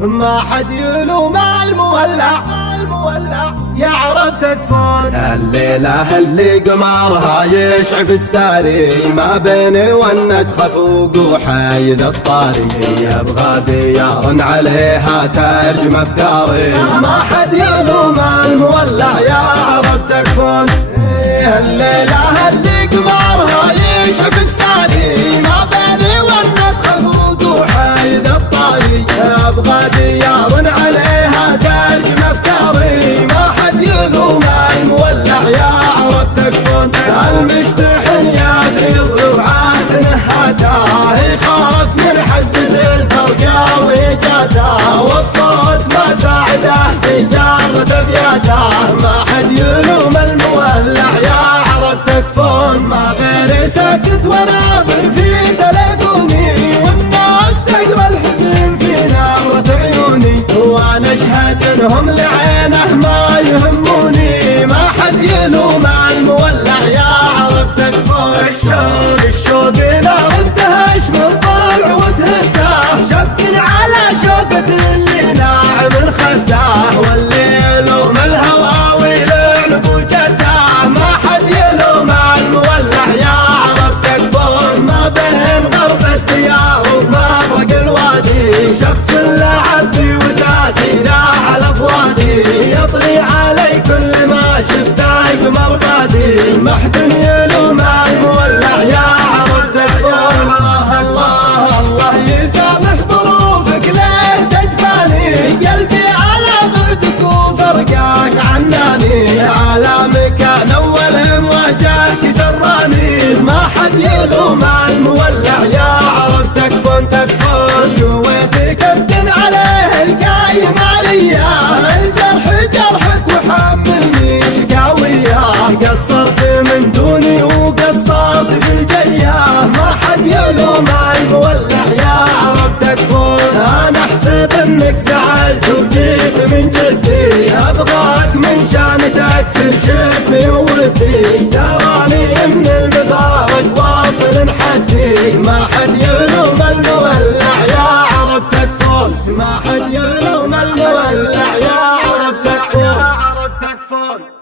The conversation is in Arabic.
ما حد يلوم المولع يعرف تكفون. الليلة اللي قمرها يشعف الساري ما بين ونة خفوق وحايد الطاري يبغى ديار عليها ترجم افكاري. ما حد يلوم المولع يعرف تكفون. الليلة اللي قمرها يشعف الساري ما بين ونة خفوق وحايد الطاري يبغى ديار عليها ترجم افكاري. ما حد يلوم المولع يعرف تكفون. المشتحن يفيض روعات نهاته يخاف من حزة الفرقة وجاته والصوت ما ساعده في جارة ابياته. ما حد يلوم المولع يعرف تكفون. ما غير ساكت وناظر في تليفوني والناس تقرا الحزن في نظرة عيوني وانا اشهد انهم لعينه ما يهموني. ما حد يلوم المولع يعرف تكفون. الشوق نار انتهش من ضلع وتهداه شفق على شوفة اللي ناعم خداه واللي يلوم الهوى ويلعن بوجده. ما حد يلوم المولع يعرف تكفون. ما بين غرب الديار ومفرق الوادي شخص لعب بي وتاتي على فوادي يطري علي كل ما شفته قمر بادي. ما حد يلوم المولع يعرف تكفون. الله يسامح ظروفك ليه تجفاني قلبي على بعدك وفرقك عناني على مكان اول مواجهك سراني. ما حد يلوم المولع يعرف تكفون. جويتك كابتن عليه القايم عليا الجرح جرحك وحملني شقاويه قصرت من دوني وقصرت بالجيه. ما حد يلوم المولع يعرف تكفون. انا احسب انك زعلت وجيت من جدي ابغاك من شان تكسر شفي ودي تراني من المفارق واصل حدي. ما حد يلوم المولع يعرف تكفون. ما حد يلوم المولع يعرف تكفون.